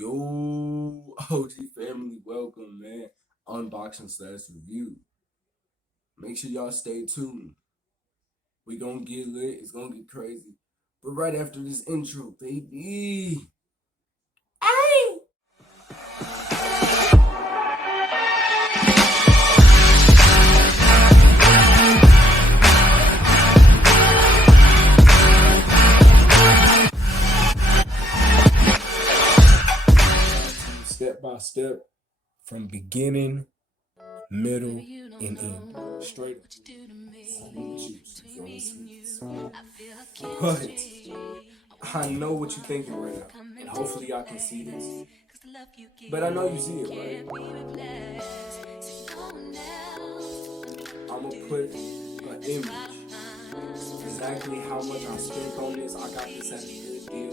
Yo, OG family, welcome, man. Unboxing / review. Make sure y'all stay tuned. We gonna get lit. It's gonna get crazy. But right after this intro, baby. Ay! Step by step, from beginning, middle, and end. Straight up. But I know what you're thinking right now, and hopefully y'all can see this. But I know you see it, right? I'm gonna put an image. Exactly how much I spent on this. I got this at a good deal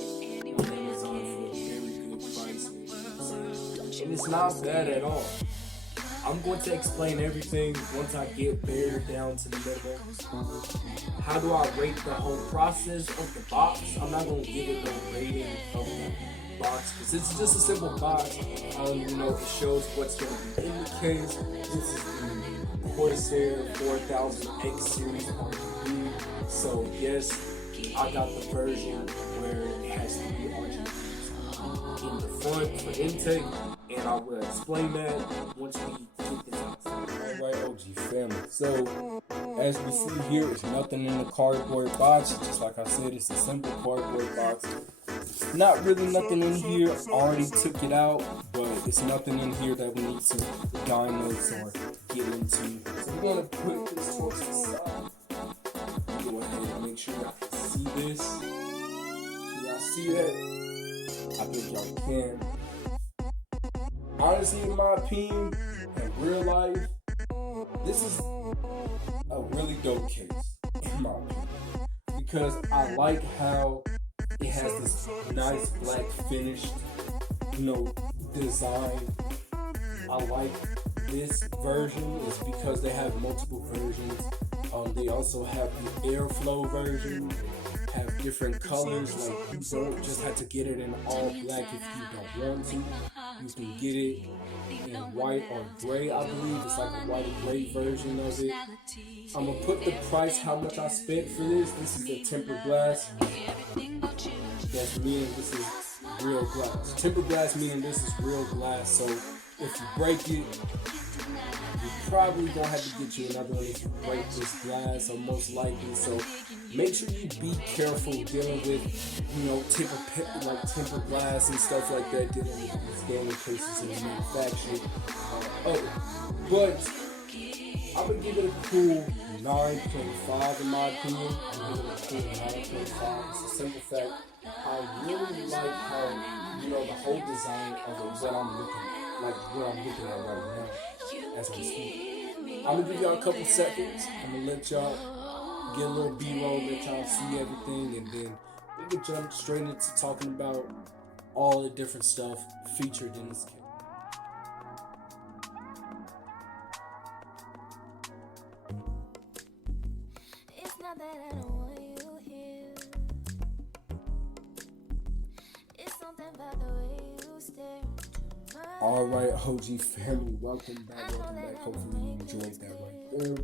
on Amazon for a very good price. And it's not bad at all. I'm going to explain everything once I get there down to the minimum. How do I rate the whole process of the box? I'm not going to give it a rating of the box because it's just a simple box. It shows what's going to be in the case. This is the Corsair 4000x series RGB. So yes, I got the version where it has to be RGB in the front for intake, and I will explain that once we get this out. Alright, OG family. So as we see here, it's nothing in the cardboard box. Just like I said, it's a simple cardboard box. Not really nothing in here. Already took it out, but it's nothing in here that we need to diagnose or get into. So we're gonna put this towards the side. Go ahead and make sure y'all can see this. Can y'all see that? I think y'all can. Honestly, in my opinion, in real life, this is a really dope case, in my opinion. Because I like how it has this nice black finished, design. I like this version. It's because they have multiple versions. They also have the airflow version, have different colors. Like, you don't just have to get it in all black if you don't want to. You can get it in white or gray. I believe it's like a white or gray version of it. I'm gonna put the price, how much I spent for this. This is a tempered glass. That's meaning this is real glass. Tempered glass meaning this is real glass. So if you break it, you're probably gonna have to get you another one if you break this glass, or most likely. So make sure you be careful dealing with, tempered glass and stuff like that, dealing with these gaming cases in the manufacturing. But I would give it a cool 9.5 in my opinion. I give it a cool 9.5. It's a simple fact. I really like how, the whole design of it, what I'm looking at right now as we speak. I'm gonna give y'all a couple seconds. I'm gonna let y'all get a little B-roll, let y'all see everything, and then we can jump straight into talking about all the different stuff featured in this kit. It's not that I don't want you here. It's something about the way you stare. Alright, OG family, welcome back. Hopefully you enjoyed that right there.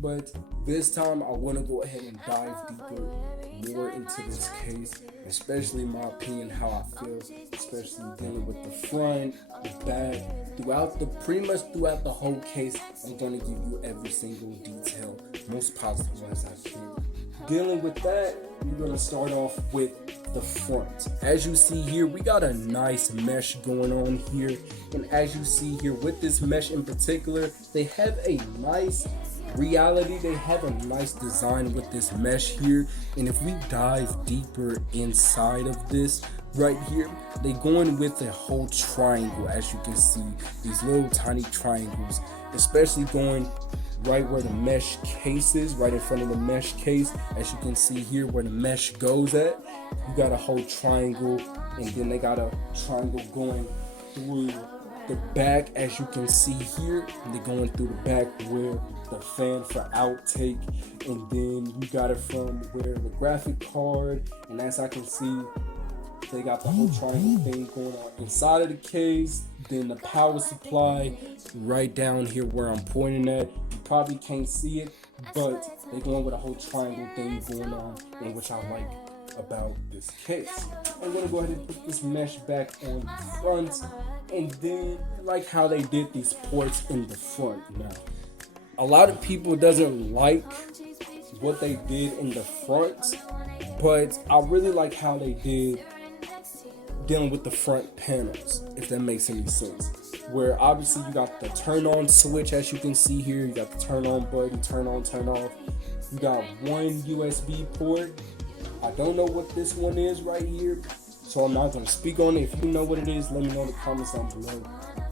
But this time I want to go ahead and dive deeper, more into this case, especially in my opinion, how I feel, especially dealing with the front, the back, pretty much throughout the whole case. I'm going to give you every single detail, most positive as I can. Dealing with that, we're going to start off with the front. As you see here, we got a nice mesh going on here, and as you see here with this mesh in particular, they have a nice reality, they have a nice design with this mesh here. And if we dive deeper inside of this right here, they going with a whole triangle. As you can see, these little tiny triangles, especially going right where the mesh case is, right in front of the mesh case. As you can see here where the mesh goes at, you got a whole triangle, and then they got a triangle going through the back, as you can see here, and they're going through the back where the fan for outtake, and then you got it from where the graphic card, and as I can see, They got the whole triangle thing going on inside of the case. Then the power supply right down here where I'm pointing at. You probably can't see it, but they're going with a whole triangle thing going on, and which I like about this case. I'm gonna go ahead and put this mesh back on the front, and then I like how they did these ports in the front. Now, a lot of people doesn't like what they did in the front, but I really like how they did dealing with the front panels, if that makes any sense. Where obviously you got the turn on switch, as you can see here, you got the turn on button, turn on, turn off. You got one USB port. I don't know what this one is right here, so I'm not going to speak on it. If you know what it is, let me know in the comments down below.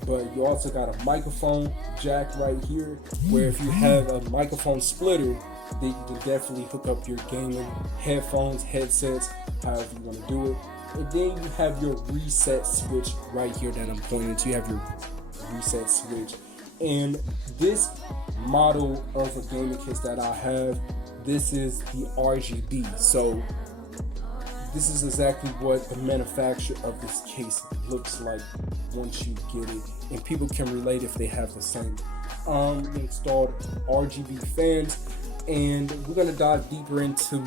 But you also got a microphone jack right here, where if you have a microphone splitter, then you can definitely hook up your gaming headphones, headsets, however you want to do it. And then you have your reset switch right here that I'm pointing to. You have your reset switch. And this model of a gaming case that I have, this is the RGB. So this is exactly what the manufacturer of this case looks like once you get it. And people can relate if they have the same installed RGB fans. And we're going to dive deeper into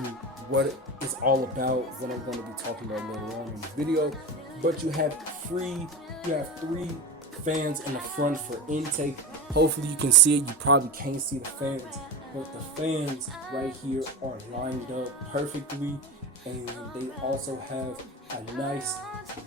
what it's all about, what I'm going to be talking about later on in the video. But you have three fans in the front for intake. Hopefully you can see it. You probably can't see the fans, but the fans right here are lined up perfectly, and they also have a nice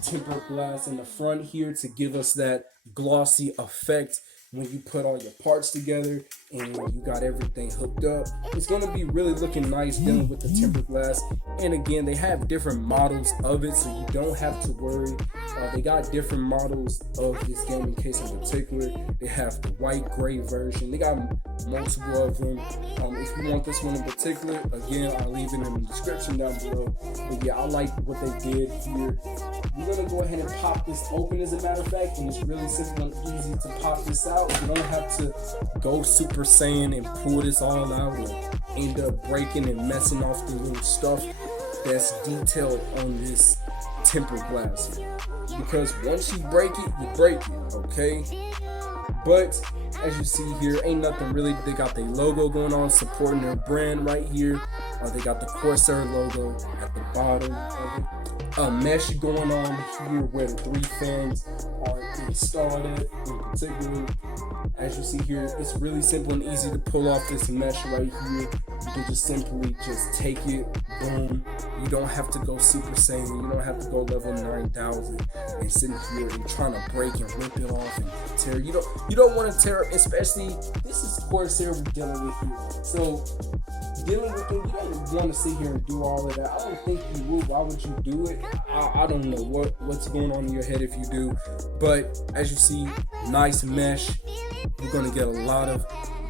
tempered glass in the front here to give us that glossy effect when you put all your parts together and you got everything hooked up. It's going to be really looking nice dealing with the tempered glass. And again, they have different models of it, so you don't have to worry. They got different models of this gaming case in particular. They have the white gray version. They got multiple of them. If you want this one in particular, again, I'll leave it in the description down below. But yeah, I like what they did here. We're going to go ahead and pop this open, as a matter of fact, and it's really simple and easy to pop this out. You don't have to go Super Saiyan and pull this all out and end up breaking and messing off the little stuff that's detailed on this tempered glass here. Because once you break it, okay? But as you see here, ain't nothing really. They got their logo going on, supporting their brand right here. They got the Corsair logo at the bottom of it. Mesh going on here where the three fans are installed at in particular. As you see here, it's really simple and easy to pull off this mesh right here. You can just simply just take it, boom. You don't have to go Super Saiyan. You don't have to go level 9,000 and sit here and trying to break and rip it off and tear. You don't want to tear up, especially this is Corsair we're dealing with here. So dealing with it, you don't want to sit here and do all of that. I don't think you would. Why would you do it? I don't know what's going on in your head if you do. But as you see, nice mesh. You're going to get a lot of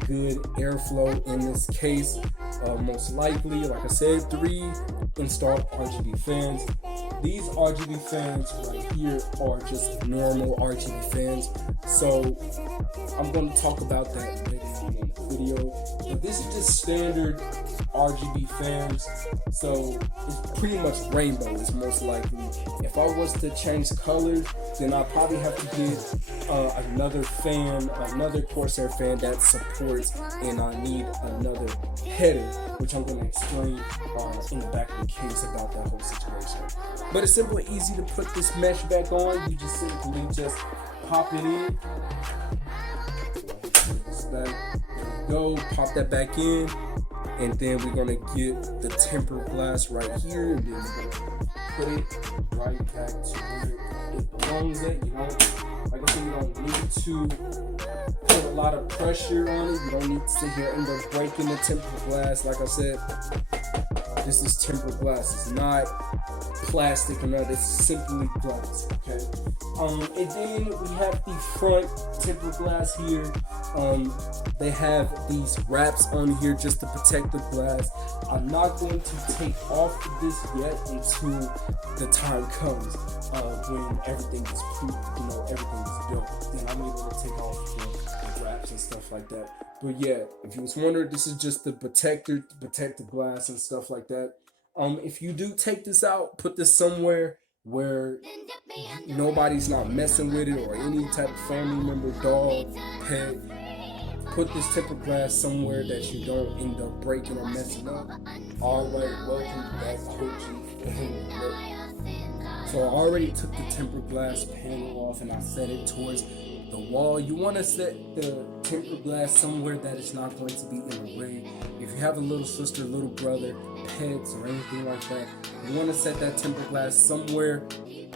good airflow in this case. Most likely, like I said, 3 installed RGB fans. These RGB fans right here are just normal RGB fans. So I'm going to talk about that later in the video. But this is just standard RGB fans. So it's pretty much rainbow is most likely. If I was to change colors, then I probably have to get another fan, another Corsair fan that supports, and I need another header, which I'm going to explain in the back of the case about that whole situation. But it's simple and easy to put this mesh back on. You just simply just pop it in. There we go. Pop that back in. And then we're going to get the tempered glass right here. And then we're going to put it right back to where it belongs at. You know, like I said, you don't need to put a lot of pressure on it. You don't need to sit here and end up breaking the tempered glass. Like I said, this is tempered glass. It's not plastic or nothing. It's simply glass. Okay. And then we have the front tempered glass here. They have these wraps on here just to protect the glass. I'm not going to take off this yet until the time comes when everything is proof, everything is built. Then I'm able to take off the wraps and stuff like that. But yeah, if you was wondering, this is just the protector to protect the glass and stuff like that. If you do take this out, put this somewhere where nobody's not messing with it, or any type of family member, dog, pet. Put this tempered glass somewhere that you don't end up breaking or messing up. Alright, welcome back, OG. So I already took the tempered glass panel off and I set it towards the wall. You want to set the tempered glass somewhere that it's not going to be in the way. If you have a little sister, little brother, pets, or anything like that, you want to set that tempered glass somewhere,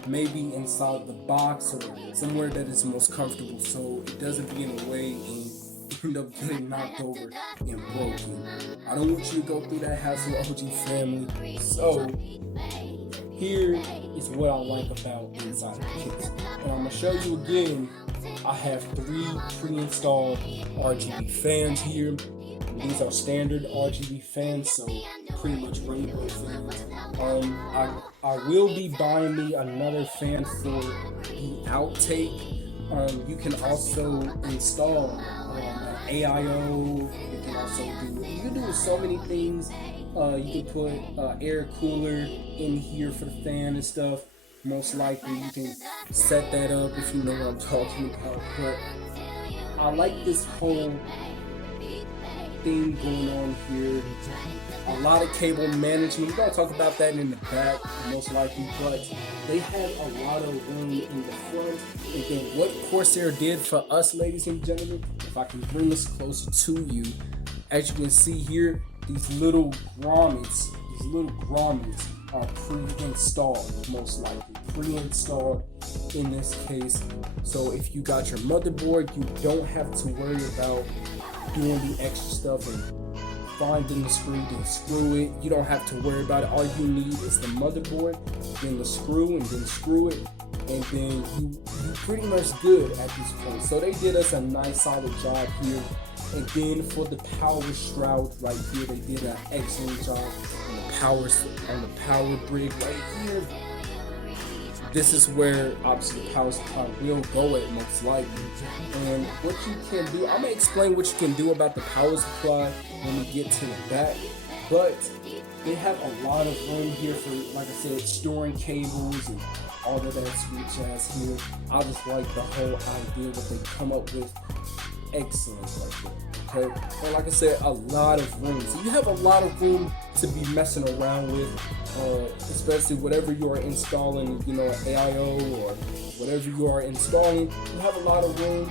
maybe inside the box or somewhere that is most comfortable, so it doesn't be in the way and end up getting knocked over and broken. I don't want you to go through that hassle, OG family. So here is what I like about inside the kit. And I'm gonna show you again. I have 3 pre-installed RGB fans here. These are standard RGB fans, so pretty much rainbow fans. I will be buying me another fan for the outtake. You can also install AIO. You can do so many things. You can put air cooler in here for the fan and stuff. Most likely you can set that up if you know what I'm talking about. But I like this whole thing going on here. A lot of cable management. We're gonna talk about that in the back, most likely, but they have a lot of room in the front. And then what Corsair did for us, ladies and gentlemen, if I can bring this closer to you, as you can see here, these little grommets are pre-installed, most likely pre-installed in this case. So if you got your motherboard, you don't have to worry about doing the extra stuff and finding the screw, then screw it. You don't have to worry about it. All you need is the motherboard, then the screw, and then screw it, and then you pretty much good at this point. So they did us a nice solid job here. And then for the power shroud right here, they did an excellent job on the power brick right here. This is where obviously the power supply will go at most likely. And what you can do, I'm gonna explain what you can do about the power supply when we get to the back. But they have a lot of room here for, like I said, storing cables and all of that sweet jazz here. I just like the whole idea that they come up with. Excellent right there. Okay, and like I said, a lot of room. So you have a lot of room to be messing around with, especially whatever you are installing, you know, AIO or whatever you are installing. You have a lot of room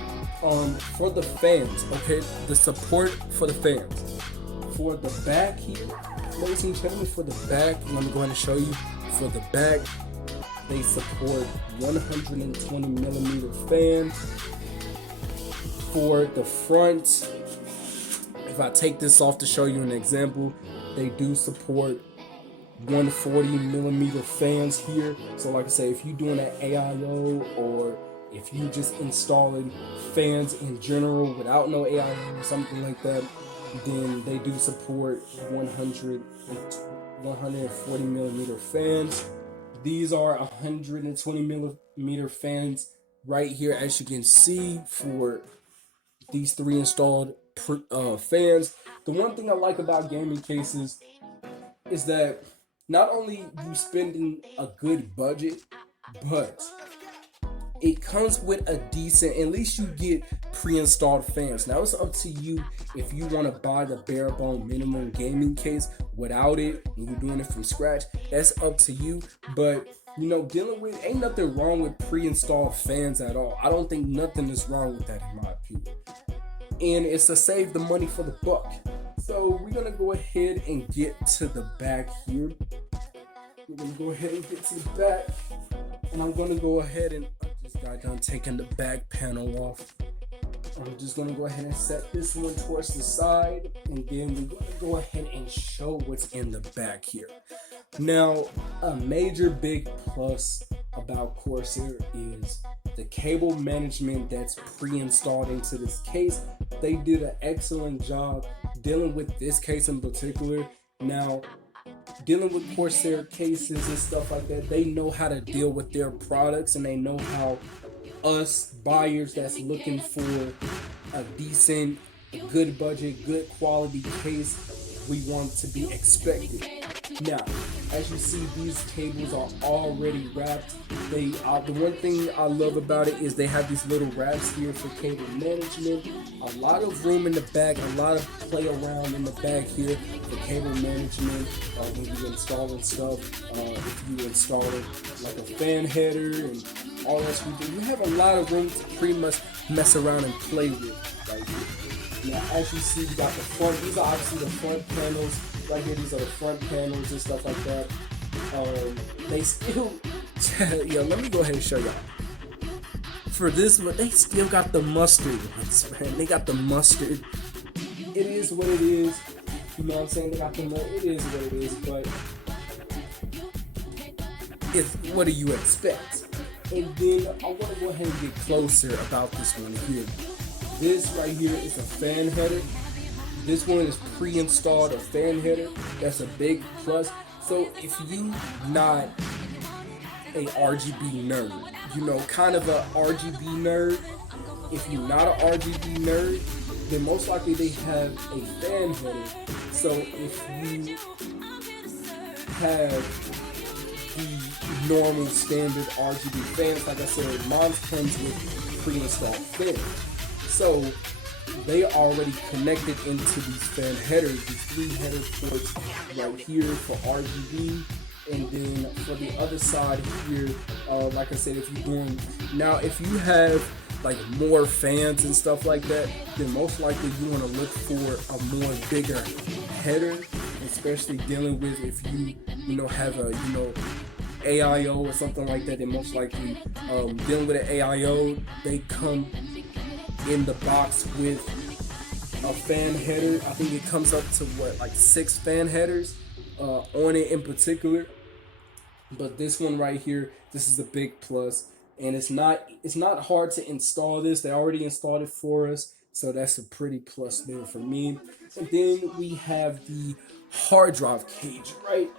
for the fans. Okay, the support for the fans. For the back here, ladies and gentlemen, for the back, let me go ahead and show you. For the back, they support 120mm fans. For the front, if I take this off to show you an example, they do support 140mm fans here. So like I say, if you're doing an AIO or if you just installing fans in general without no AIO or something like that, then they do support 140mm fans. These are 120mm fans right here, as you can see, for these 3 installed fans. The one thing I like about gaming cases is that not only you spending a good budget, but it comes with a decent, at least you get pre-installed fans. Now it's up to you if you want to buy the bare bone minimum gaming case without it and you're doing it from scratch. That's up to you. But you know, dealing with, ain't nothing wrong with pre-installed fans at all. I don't think nothing is wrong with that, in my opinion. And it's to save the money for the buck. So we're gonna go ahead and get to the back here. We're gonna go ahead and get to the back, and I'm gonna go ahead and I just got done taking the back panel off. I'm just gonna go ahead and set this one towards the side, and then we're gonna go ahead and show what's in the back here. Now, a major big plus about Corsair is the cable management that's pre-installed into this case. They did an excellent job dealing with this case in particular. Now, dealing with Corsair cases and stuff like that, they know how to deal with their products, and they know how us buyers that's looking for a decent, good budget, good quality case, we want to be expected. Now, as you see, these cables are already wrapped. The one thing I love about it is they have these little wraps here for cable management. A lot of room in the back, a lot of play around in the back here for cable management when you're installing stuff. If you install like a fan header and all that stuff, you have a lot of room to pretty much mess around and play with right here. Now, as you see, you got the front. These are obviously the front panels. Right here, these are the front panels and stuff like that. They still, yo, let me go ahead and show y'all. For this one, they still got the mustard ones, man. They got the mustard. It is what it is. You know what I'm saying? They got the it is what it is, but it's, what do you expect? And then I want to go ahead and get closer about this one here. This right here is a fan header. This one is pre-installed a fan header. That's a big plus. So if you not a RGB nerd, you know, kind of a RGB nerd, if you're not an RGB nerd, then most likely they have a fan header. So if you have the normal standard RGB fans, like I said, mine comes with pre-installed fans. So they already connected into these fan headers, these 3 header ports right here for RGB, and then for the other side here, like I said, if you're doing, now if you have like more fans and stuff like that, then most likely you want to look for a more bigger header, especially dealing with if you know have a AIO or something like that. Then most likely dealing with an AIO, they come in the box with a fan header. I think it comes up to like 6 fan headers on it in particular. But this one right here, this is a big plus, and it's not hard to install this. They already installed it for us, so that's a pretty plus there for me. And then we have the hard drive cage right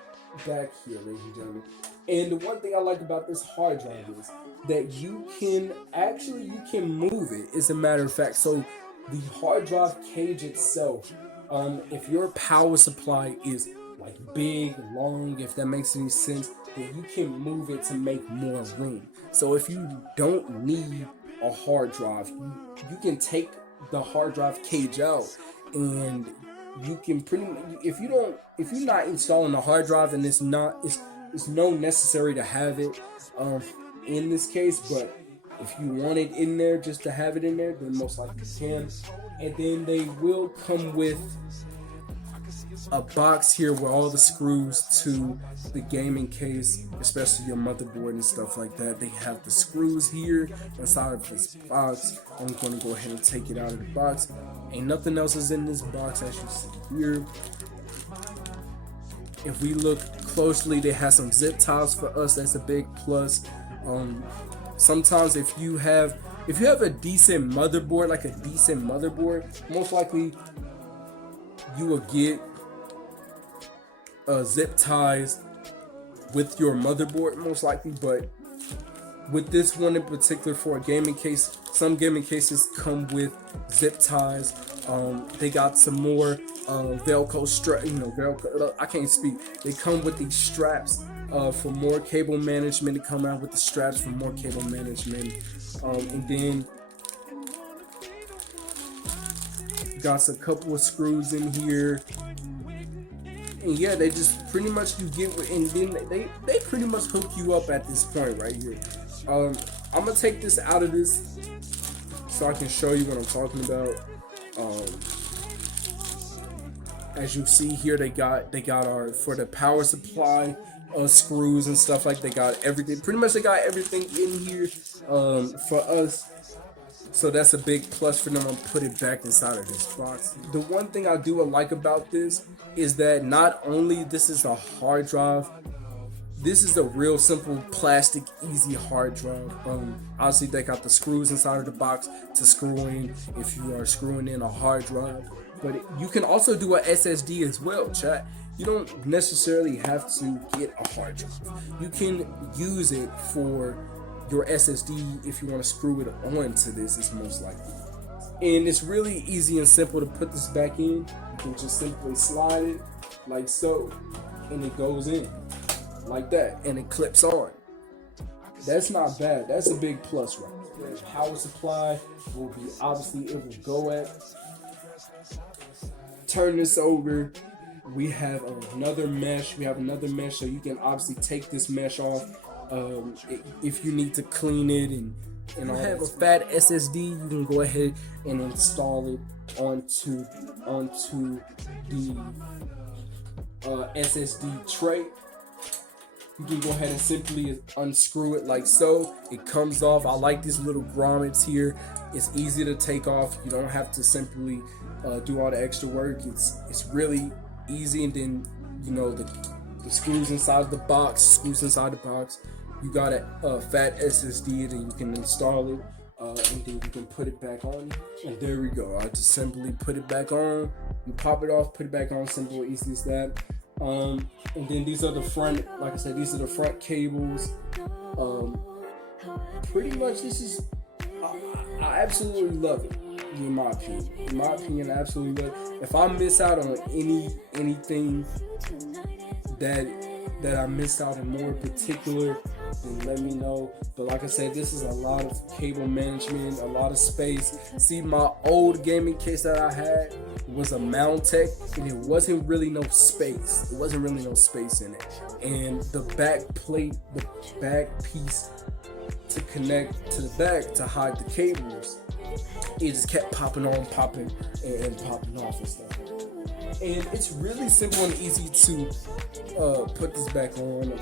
back here, ladies and gentlemen. And the one thing I like about this hard drive is that you can move it, as a matter of fact. So the hard drive cage itself, if your power supply is like big, long, if that makes any sense, then you can move it to make more room. So if you don't need a hard drive, you can take the hard drive cage out, and you can pretty much, if you're not installing a hard drive, and it's no necessary to have it in this case, but if you want it in there just to have it in there, then most likely you can. And then they will come with a box here with all the screws to the gaming case, especially your motherboard and stuff like that. They have the screws here inside of this box. I'm going to go ahead and take it out of the box. Ain't nothing else is in this box, as you see here. If we look closely, they have some zip ties for us. That's a big plus. Sometimes if you have a decent motherboard, most likely you will get zip ties with your motherboard, most likely. But with this one in particular, for a gaming case, some gaming cases come with zip ties. They got some more Velcro strap, Velcro. I can't speak. They come with these straps for more cable management. They come out with the straps for more cable management, and then got a couple of screws in here. And yeah, they just pretty much you get, and then they pretty much hook you up at this point right here. I'm gonna take this out of this so I can show you what I'm talking about. As you see here, they got our, for the power supply, screws and stuff, like they got everything. Pretty much they got everything in here for us. So that's a big plus for them. I'm put it back inside of this box. The one thing I do like about this is that not only this is a hard drive, this is a real simple plastic easy hard drive. Obviously they got the screws inside of the box to screw in if you are screwing in a hard drive, but you can also do a SSD as well, chat. You don't necessarily have to get a hard drive. You can use it for your SSD if you want to screw it onto this, is most likely. And it's really easy and simple to put this back in. You can just simply slide it like so. and it goes in like that, and it clips on. That's not bad. That's a big plus right there. The power supply will be, obviously it will go at. Turn this over. We have another mesh. So you can obviously take this mesh off if you need to clean it and I have a fat SSD. You can go ahead and install it onto the SSD tray. You can go ahead and simply unscrew it like so. It comes off. I like these little grommets here. It's easy to take off. You don't have to simply do all the extra work. It's really easy. And then, you know, the screws inside the box. You got a fat SSD that you can install it, and then you can put it back on. And there we go. I just simply put it back on. You pop it off, put it back on. Simple, easy as that. And then these are the front, like I said, these are the front cables. Pretty much this is, I absolutely love it, in my opinion. I absolutely love it. If I miss out on anything that I missed out in more particular, then let me know. But like I said, this is a lot of cable management, a lot of space. See, my old gaming case that I had was a Mountech, and it wasn't really no space. In it. And the back plate, the back piece to connect to the back to hide the cables, it just kept popping on, popping off and stuff. And it's really simple and easy to put this back on.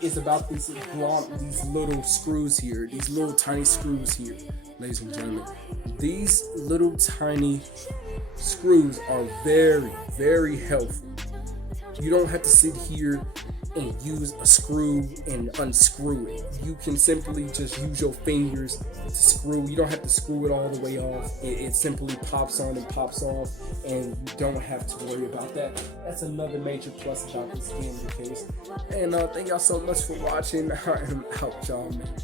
Is about these little screws here, these little tiny screws here, ladies and gentlemen. These little tiny screws are very, very helpful. You don't have to sit here and use a screw and unscrew it. You can simply just use your fingers to screw. You don't have to screw it all the way off. It simply pops on and pops off, and you don't have to worry about that. That's another major plus about this gaming case. And thank y'all so much for watching. I am out, y'all, man.